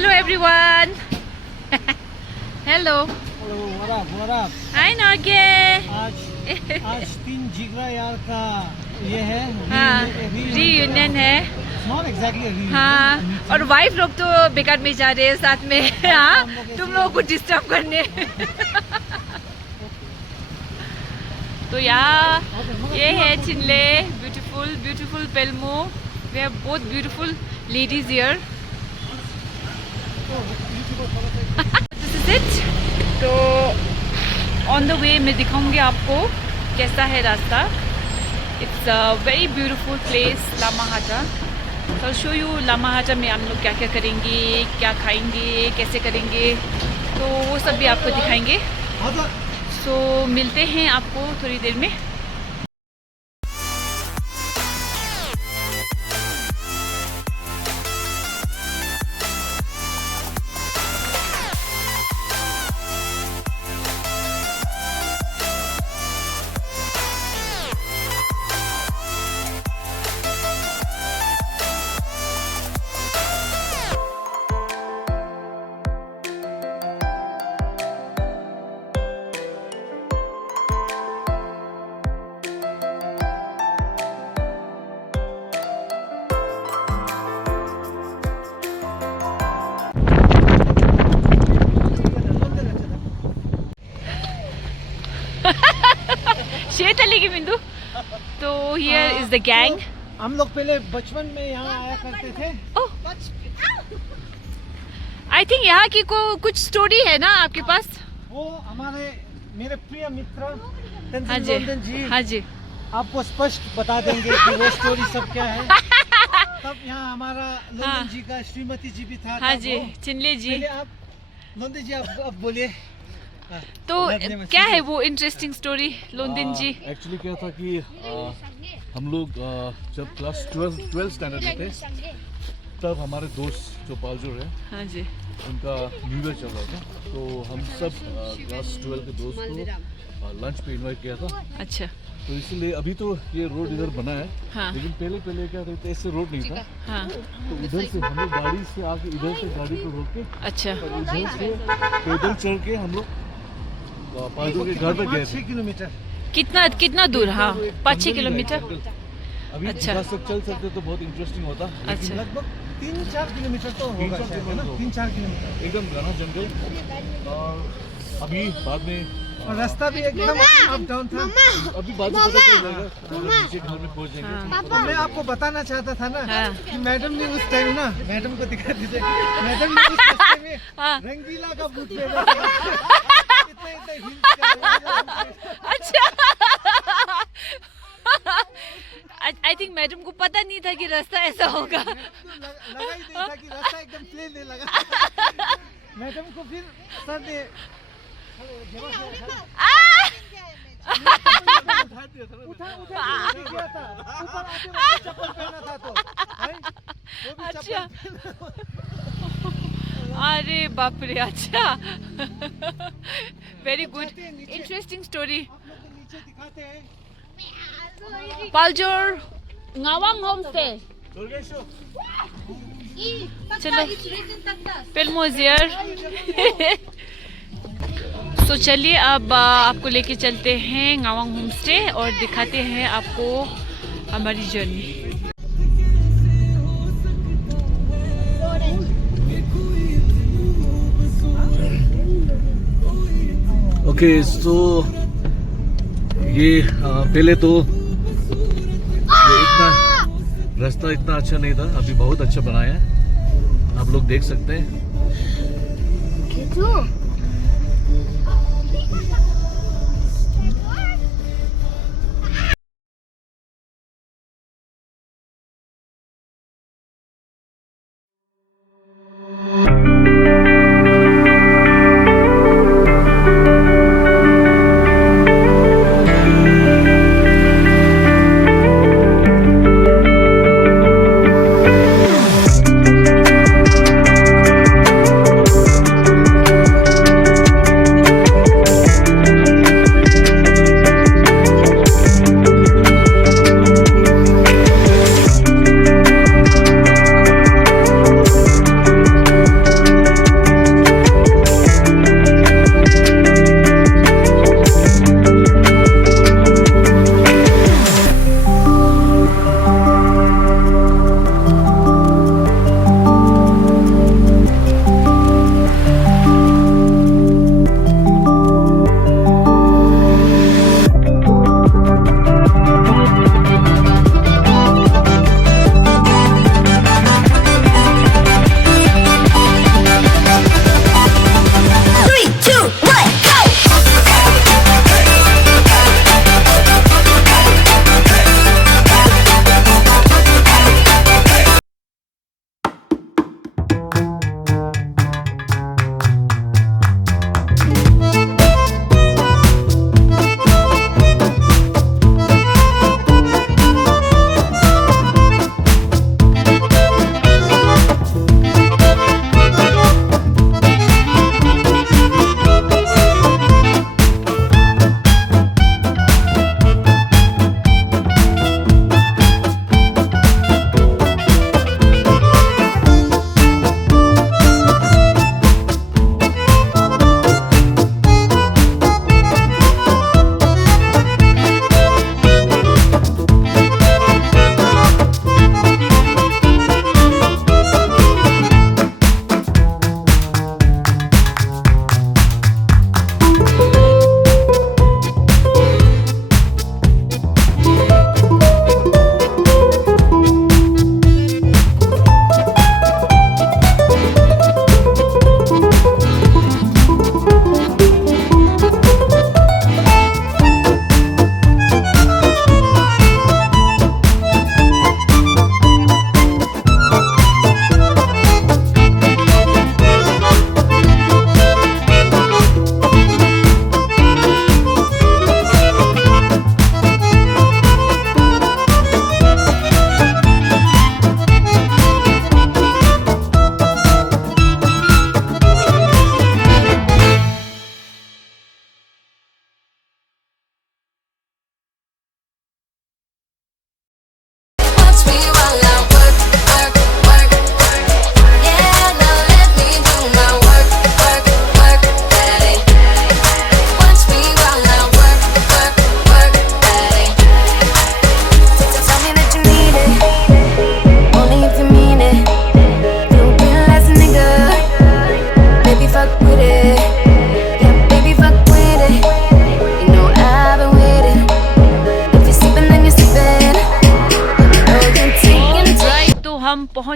Hello everyone. Hello. Hello, what up? Hi Norge. आज 3 जिगरा यार का ये है रीयूनियन है। Not exactly reunion. हाँ, और वाइफ लोग तो बेकार में जा रहे हैं साथ में। हाँ, तुम लोगों को डिस्टर्ब करने। तो यहाँ ये है चिनले, beautiful पेल्मो। We have both beautiful ladies here. This is it. तो on the way मैं दिखाऊंगी आपको कैसा है रास्ता। It's a very beautiful place, Lamahata. So I'll show you Lamahata में हम लोग क्या क्या करेंगे, क्या खाएंगे, कैसे करेंगे, तो वो सब भी आपको दिखाएंगे। So मिलते हैं आपको थोड़ी देर में। चलेगी बिंदु। तो हियर इज द गैंग। हम लोग पहले बचपन में यहाँ आया करते थे। आई थिंक यहाँ की कुछ स्टोरी है ना आपके पास? वो मेरे प्रिय मित्र हाँ जी, जी, हाँ जी, आपको स्पष्ट बता देंगे कि वो स्टोरी सब क्या है। तब यहाँ हमारा लोंदन जी का श्रीमती जी भी था। हाँ जी, चिनले जी। आप लोंदन जी आप बोलिए। तो क्या है वो इंटरेस्टिंग स्टोरी लोंदिन जी? एक्चुअली क्या था कि हम लोग जब क्लास 12 स्टैंडर्ड में थे, तब हमारे दोस्त जो पालजोर है, हाँ जी, उनका न्यू ईयर चल रहा था। तो हम सब क्लास 12 के दोस्त को लंच पे इनवाइट किया था। अच्छा। तो इसलिए अभी तो ये रोड इधर बना है। हाँ। लेकिन पहले क्या था, ऐसे रोड नहीं था। हाँ। तो इधर से हम लोग गाड़ी से आके इधर से गाड़ी को रोक के, अच्छा, इधर से पैदल चल के हम लोग पालजोर के घर तक गए। 6 किलोमीटर। कितना दूर? हाँ, 5-6 किलोमीटर। अभी अच्छा। बस तक चल सकते तो बहुत इंटरेस्टिंग होता। अच्छा। लगभग 3-4 किलोमीटर तो होगा शायद, है ना? 3-4 किलोमीटर। एकदम घना जंगल। और अभी बाद में और रास्ता भी एकदम अप डाउन था। अभी बाद में पता चलेगा, नीचे घर में पहुंच जाएंगे। तो मैं आपको बताना चाहता था ना हाँ। कि मैडम ने उस टाइम ना, मैडम को दिखा दीजिए, मैडम ने उस रास्ते में हाँ। रंगीला का बूट पहना था। इतने हिल्स का। अच्छा। आई थिंक मैडम को पता नहीं था कि रास्ता ऐसा होगा। लगा ही नहीं था कि रास्ता एकदम प्लेन नहीं लगा। मैडम को फिर सर ने उठा था, ऊपर आते वक्त चप्पल पहना था तो, वो भी अच्छा। चप्पल। अरे बाप रे, अच्छा। Very good, interesting story. आप लोग को नीचे दिखाते हैं। Paljor ngawang homestay। चलो, पेल्मोजियर। तो चलिए अब आपको लेके चलते हैं ngawang होमस्टे और दिखाते हैं आपको हमारी जर्नी। ओके, तो ये पहले तो रास्ता इतना अच्छा नहीं था, अभी बहुत अच्छा बनाया है, आप लोग देख सकते हैं।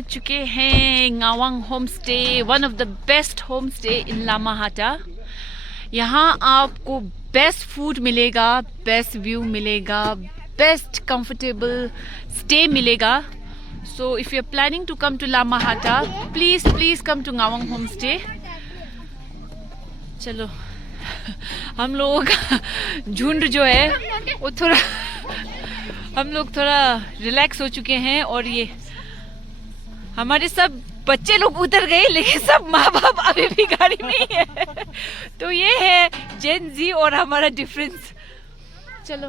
चुके हैं ngawang homestay, one of the best homestay in Lamahata. यहाँ आपको बेस्ट फूड मिलेगा, बेस्ट व्यू मिलेगा, बेस्ट कंफर्टेबल स्टे मिलेगा. So if you're planning to come to Lamahata, please come to ngawang homestay. चलो हम लोग झुंड जो है वो थोड़ा हम लोग थोड़ा रिलैक्स हो चुके हैं और ये हमारे सब बच्चे लोग उतर गए लेकिन सब माँ बाप अभी भी गाड़ी में ही है. तो ये है जेन जी और हमारा डिफरेंस. चलो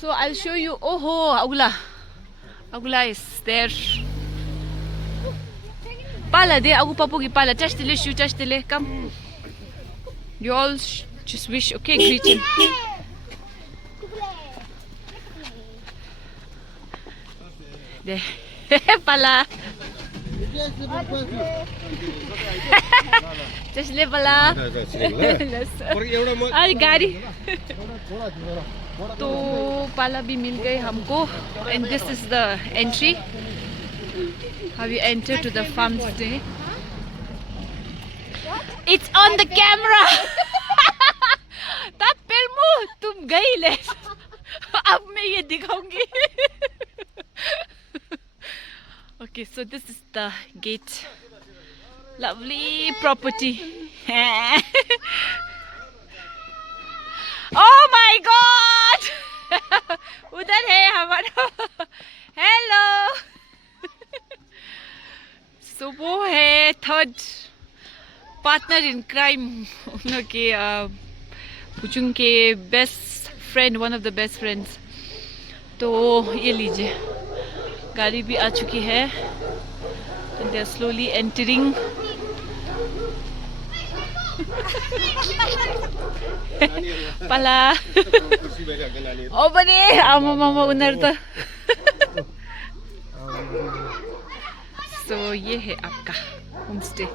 so I will show you. ओहो अगुला is there. Pala de aku papugi pala. Touch the shoe, touch the leg. Come. You all just wish. Okay, greet him. There. Pala. Touch the pala. Ay, गाड़ी. तो पाला भी मिल गए हमको. And this is the entry. How you enter to the farm stay. It's on the camera. तब फिल्मो तुम गई ले. अब मैं ये दिखाऊंगी. Okay, so this is the gate. Lovely property. Oh my God! उधर है हमारा. Hello. So वो है थर्ड पार्टनर इन क्राइम. उनके पुचुंग के best friend, one of the best friends. तो ये लीजिए गाड़ी भी आ चुकी है. They are slowly entering. Pala. Oh bani, ama mama unar to. So ये है आपका home stay.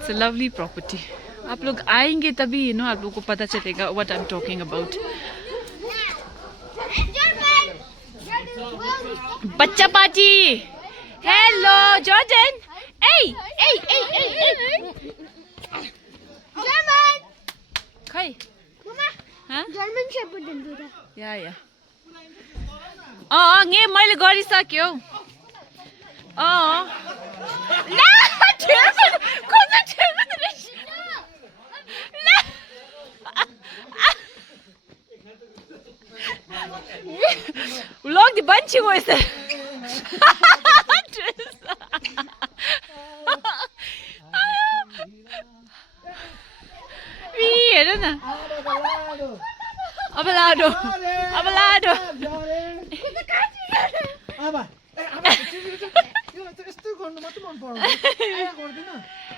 It's a lovely property. आप लोग आएंगे तभी आप लोगों को पता चलेगा what I'm talking about. बच्चा party. Hello, Jordan. Hey. German. Kai. Mama. Huh? German Shepherd and do that. या ये मैले गरिसक्यो. ला German. कस्तो German रहेछ. Vlog die bandje gooien. Wie heer het nou? Abalado.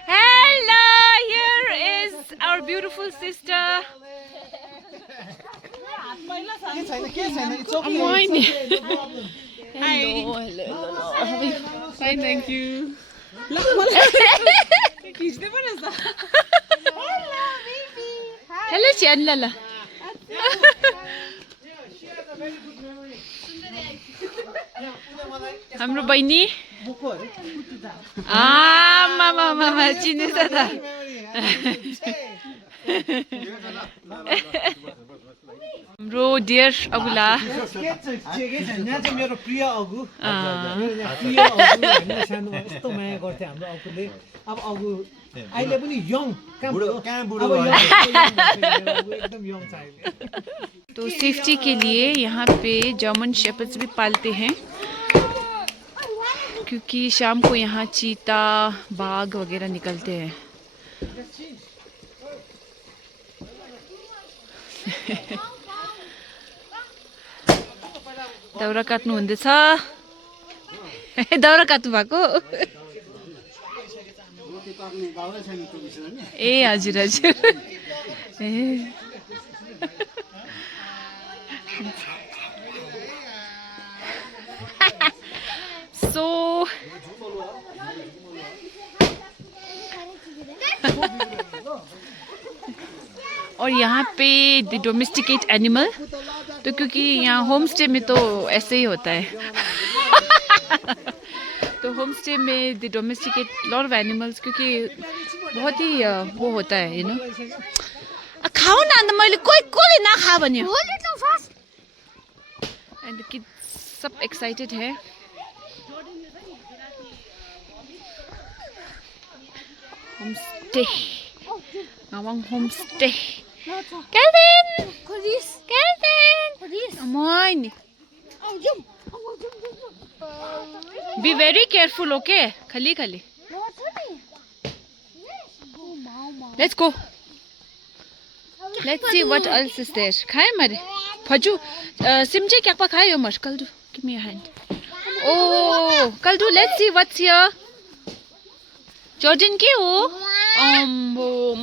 Hello, here is our beautiful sister. Hello. Fine, thank you. Hello, Chandlala. हाम्रो बहिनी मामा चिनेछ त. हाम्रो डियर अगुला. मेरो प्रिय अगु. यस्तो माया गर्थे हाम्रो अगुले. अब अगु अहिले पनि यङ. एकदम यङ छ अहिले. तो सेफ्टी के लिए यहाँ पे जर्मन शेपर्ड्स भी पालते हैं क्योंकि शाम को यहाँ चीता, बाघ वगैरह निकलते हैं. दाउरा काट्नु हुँदैछ. दाउरा काट्नु भएको. ए हजुर ए So और यहाँ पे द डोमेस्टिकेट एनिमल तो क्योंकि यहाँ होम स्टे में तो ऐसे ही होता है तो होम स्टे में the domesticate lot of animals क्योंकि बहुत ही वो होता है यू नो खाओ ना अन्त मैले कोले नखा भन्यो Hold it so fast. End kids सब एक्साइटेड है home stay Ngawang home stay Kelvin Police. Kelvin Police. Amoy Oh, jump. Be very careful, okay? Khali. No, it's funny. Oh, mama. Let's go. Let's see what else is there. Khai mare. Phaju. Simje kya pa khai Omar. Kaldu. Give me your hand. Oh, Kaldu, let's see what's here. Jordan ke ho?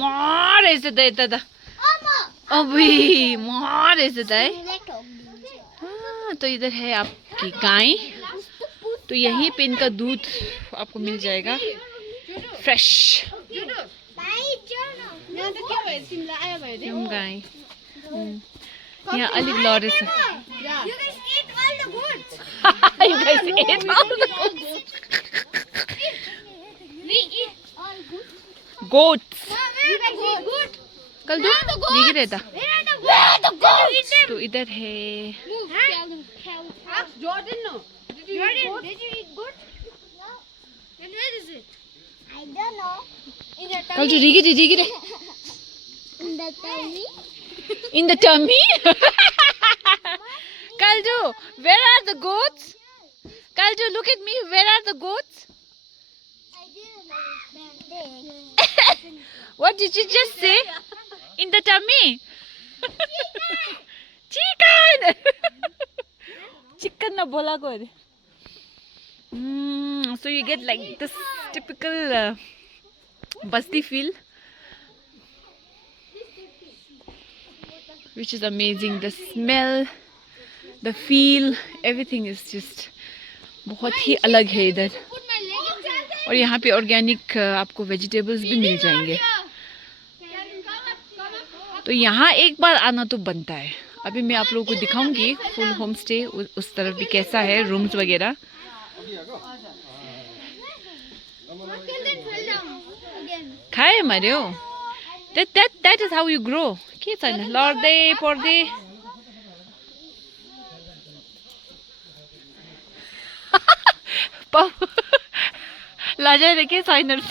More is it there? अभी मार ऐसे है हाँ तो इधर है आपकी गाय तो यहीं पे इनका दूध आपको मिल जाएगा फ्रेश गाय यहाँ अलिक लड़े छ You guys ate all the goats. कल दो दिख रहता तो इधर है Jordan, no. Did you eat good? Then where is it? I don't know. In the कल जो दिख रहे In the tummy. in the tummy Kaldu, where are the goats? Kaldu, look at me, where are the goats? I didn't understand. What did you just say? In the tummy? Chicken! Chicken na bola ko. So you get like this typical Basti feel, which is amazing. The smell, the feel, everything is just बहुत ही अलग है इधर. और यहाँ पे organic आपको vegetables भी मिल जाएंगे. तो यहाँ एक बार आना तो बनता है. अभी मैं आप लोगों को दिखाऊंगी फुल होम स्टे उस तरफ भी कैसा है, रूम्स वगैरह. खाए मर्यो. That is how you grow. के छैन लड्दै पर्दै. लजाएर के छैन.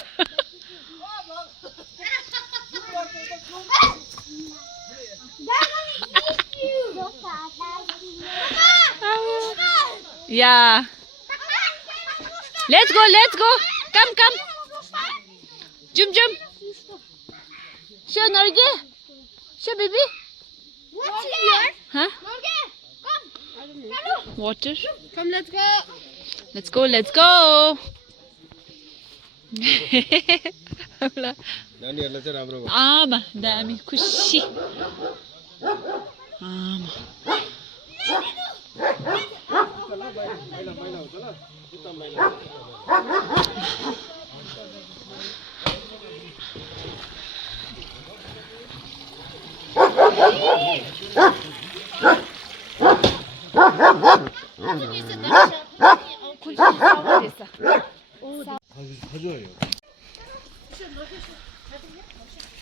Yeah. Let's go. Come. Jump. Show Norge. Show baby. What's here? Huh? Norge, come. Water. Come, let's go. Let's go. नानीहरुलाई चाहिँ राम्रो भयो. आमा दामी खुसी. आमा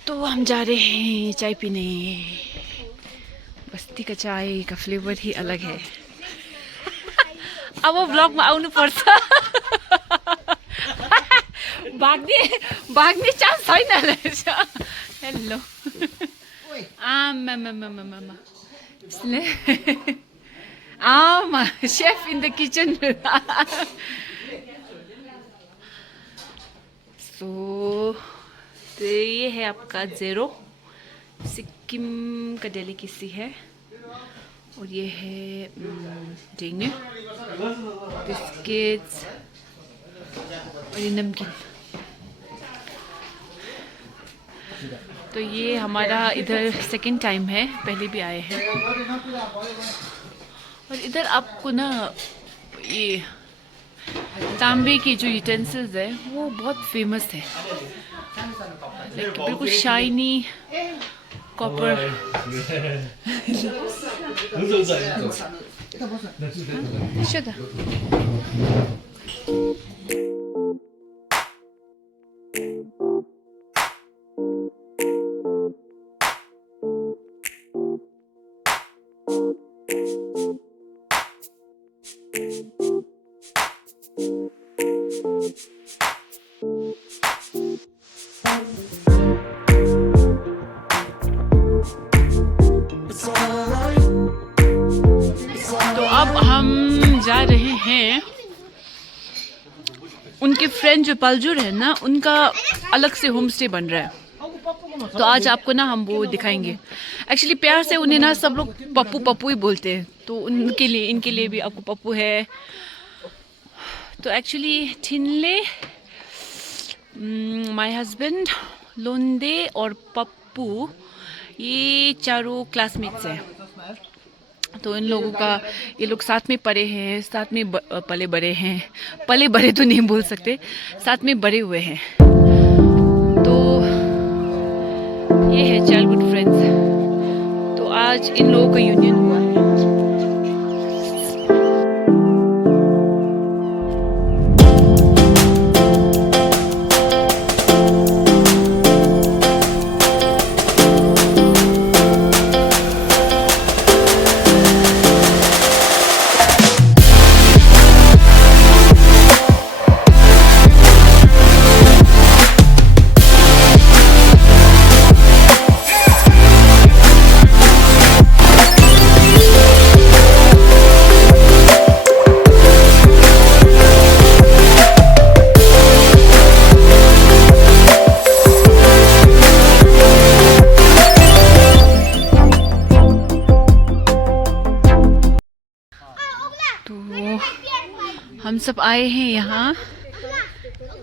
तो हम जा रहे हैं चाय पीने. बस्ती का चाय का फ्लेवर ही अलग है. अब ब्लगमा आउनु पर्छ. भाग्ने चान्स छैन रहेछ. हेलो आमा शेफ इन द किचन. तो ये है आपका ज़ेरो, सिक्किम का डेलिकेसी है. और ये है डेंगू बिस्किट्स और ये नमकीन. तो ये हमारा इधर सेकंड टाइम है, पहले भी आए हैं. और इधर आपको ना ये तांबे की जो यूटेंसिल्स है वो बहुत फेमस है. लाइक बिल्कुल शाइनी कॉपर Şurada. तो अब हम जा रहे हैं उनके फ्रेंड जो पलजूर है ना, उनका अलग से होम स्टे बन रहा है। तो आज आपको ना हम वो दिखाएंगे। एक्चुअली प्यार से उन्हें ना सब लोग पप्पू पप्पू ही बोलते हैं, तो उनके लिए इनके लिए भी आपको पप्पू है। तो एक्चुअली ठिनले, माय हस्बैंड, लोंदे और पप्पू, ये चारों क्लासमेट्स हैं। तो इन लोगों का, ये लोग साथ में पढ़े हैं, साथ में पले बड़े हैं। पले बड़े तो नहीं बोल सकते, साथ में बड़े हुए हैं। तो ये है चाइल्डहुड फ्रेंड्स। तो आज इन लोगों का यूनियन हुआ है। हम सब आए हैं यहाँ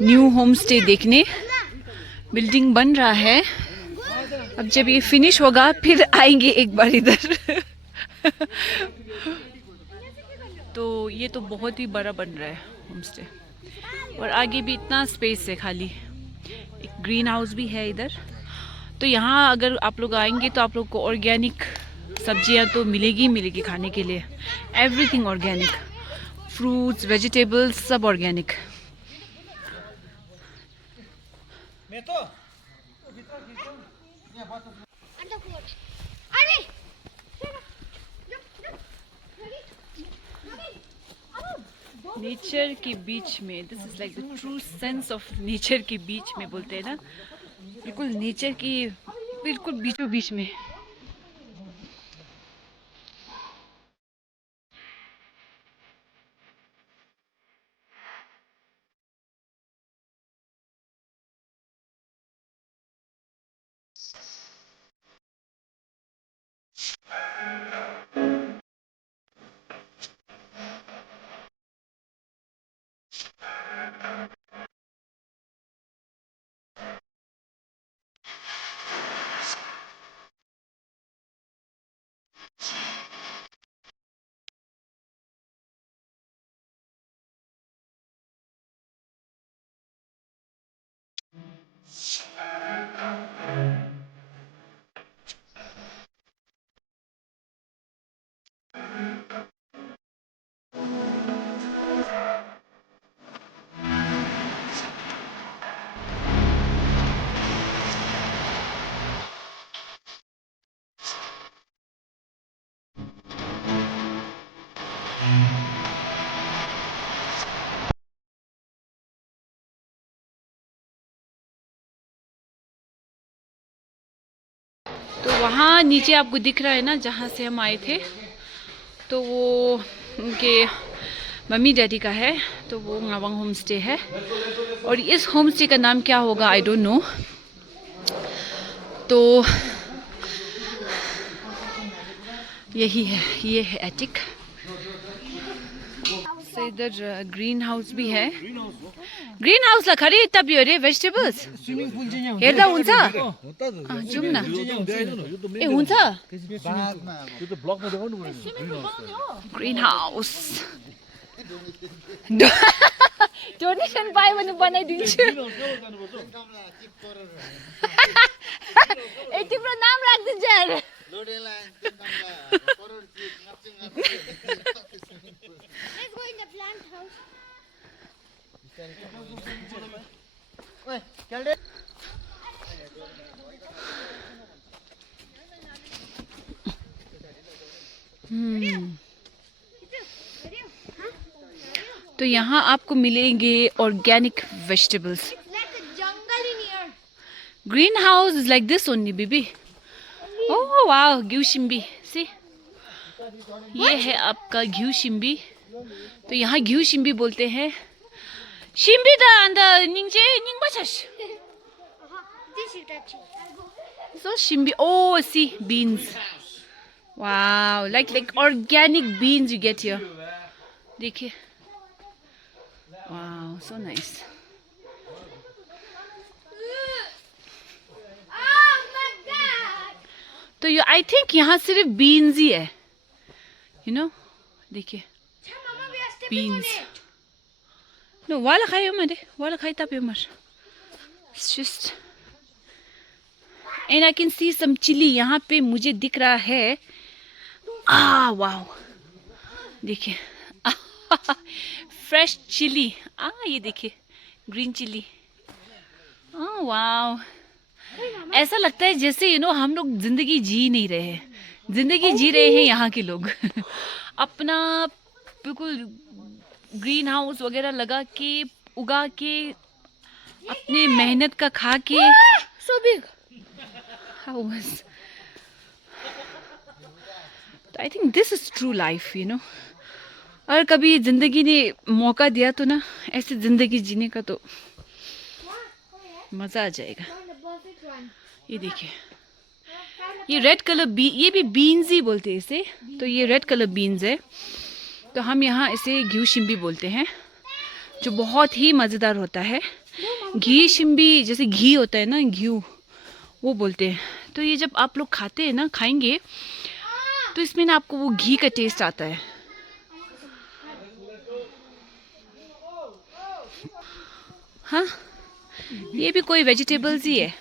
न्यू होम स्टे देखने। बिल्डिंग बन रहा है, अब जब ये फिनिश होगा फिर आएंगे एक बार इधर। तो ये तो बहुत ही बड़ा बन रहा है होम स्टे, और आगे भी इतना स्पेस है खाली। एक ग्रीन हाउस भी है इधर। तो यहाँ अगर आप लोग आएंगे तो आप लोग को ऑर्गेनिक सब्जियाँ तो मिलेगी खाने के लिए। एवरीथिंग ऑर्गेनिक, फ्रूट्स, वेजिटेबल्स सब ऑर्गेनिक। नेचर के बीच में, this is like the true sense of nature के बीच में बोलते हैं ना, बिल्कुल नेचर की बिल्कुल बीचों बीच में। तो वहाँ नीचे आपको दिख रहा है ना जहाँ से हम आए थे, तो वो उनके मम्मी डैडी का है। तो वो ngawang होम स्टे है, और इस होम स्टे का नाम क्या होगा आई डोंट नो। तो यही है, ये है एटिक। से इधर ग्रीन हाउस भी है। ग्रीन हाउस ला खरी तब यो रे भेजिटेबल्स स्विमिङ पुल चाहिँ यहाँ हेर्दा हुन्छ? जाउँ न। ए हुन्छ? यो त ब्लकमा देखाउनु पर्यो। Green house. डोनेसन पायो भने बनाइदिन्छु। ए तिम्रो नाम राखिदिन्छ अरे। Let's go in the plant house. तो यहाँ आपको मिलेंगे organic vegetables. Like a jungle in here. Green house is like this only baby. Oh wow, घिउ शिम्बी सी, ये है आपका घिउ शिम्बी। तो यहाँ घिउ शिम्बी बोलते हैं। शिम्बी द अन्त निङचे निङबछस। This is touchy. So shimbi, oh see beans, wow, like organic beans you get here. देखिए, wow, so nice. Oh my God. तो ये I think यहाँ सिर्फ beans ही है, you know, देखिए Mama, we are stepping on beans. it. No, वाला खाइयो मरे, वाला खाई तापियो मर. It's just, and I can see some chili यहाँ पे मुझे दिख रहा है। वाओ, देखिए फ्रेश चिली। ये देखिए ग्रीन चिली। वाओ, ऐसा लगता है जैसे हम लोग जिंदगी जी नहीं रहे हैं, जिंदगी जी रहे हैं यहाँ के लोग। अपना बिल्कुल ग्रीन हाउस वगैरह लगा के, उगा के, अपने मेहनत का खा के। So big. How was? I think this is true life, you know. और कभी जिंदगी ने मौका दिया तो ना, ऐसे जिंदगी जीने का तो मजा आ जाएगा। Found the perfect one. ये देखिए, ये रेड कलर ये भी बीन्स ही बोलते हैं इसे। तो ये रेड कलर बीन्स है, तो हम यहाँ इसे घी शिम्बी बोलते हैं, जो बहुत ही मज़ेदार होता है। घी शिम्बी जैसे घी होता है ना, घी वो बोलते हैं। तो ये जब आप लोग खाते हैं ना, खाएंगे तो इसमें ना आपको वो घी का टेस्ट आता है। हाँ, ये भी कोई वेजिटेबल्स ही है।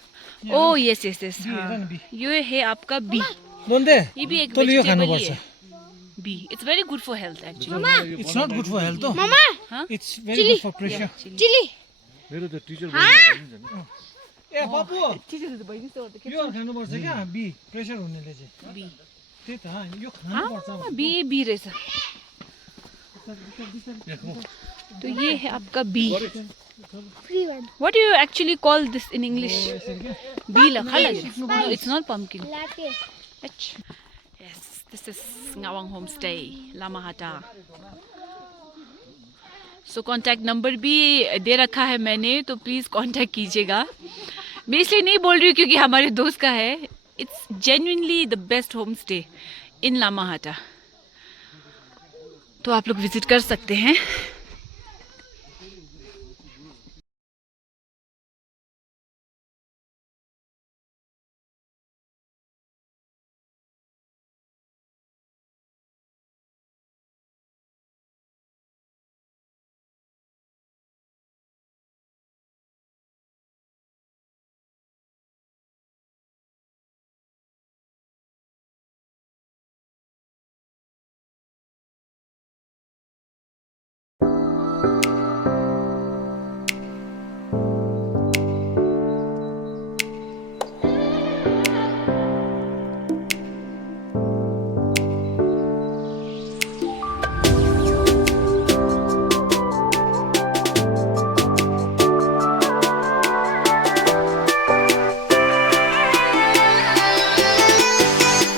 ओह यस यस यस, हाँ, ये है आपका बी। बोंदे ये भी एक तो लियो वेजिटेबल ही खानुपर्छ। है। बी, it's very good for health actually. It's not good for health हो, Mama, it's very good for pressure. chili. मेरो त टिचर ए बाबु, यो खानुपर्छ क्या, बी प्रेसर हुनेले चाहिँ। बी, त्यही त यो खानुपर्छ। बी बी रहेछ। तो ये है आपका B. Free one. What do you actually call this in English? Bee lakha lage. No, it's not pumpkin. Latte. Yes, this is Ngawang Homestay, Lamahata. So contact number भी दे रखा है मैंने, तो प्लीज़ कांटेक्ट कीजिएगा। मैं इसलिए नहीं बोल रही हूँ क्योंकि हमारे दोस्त का है। It's genuinely the best homestay in Lamahata. तो आप लोग विजिट कर सकते हैं।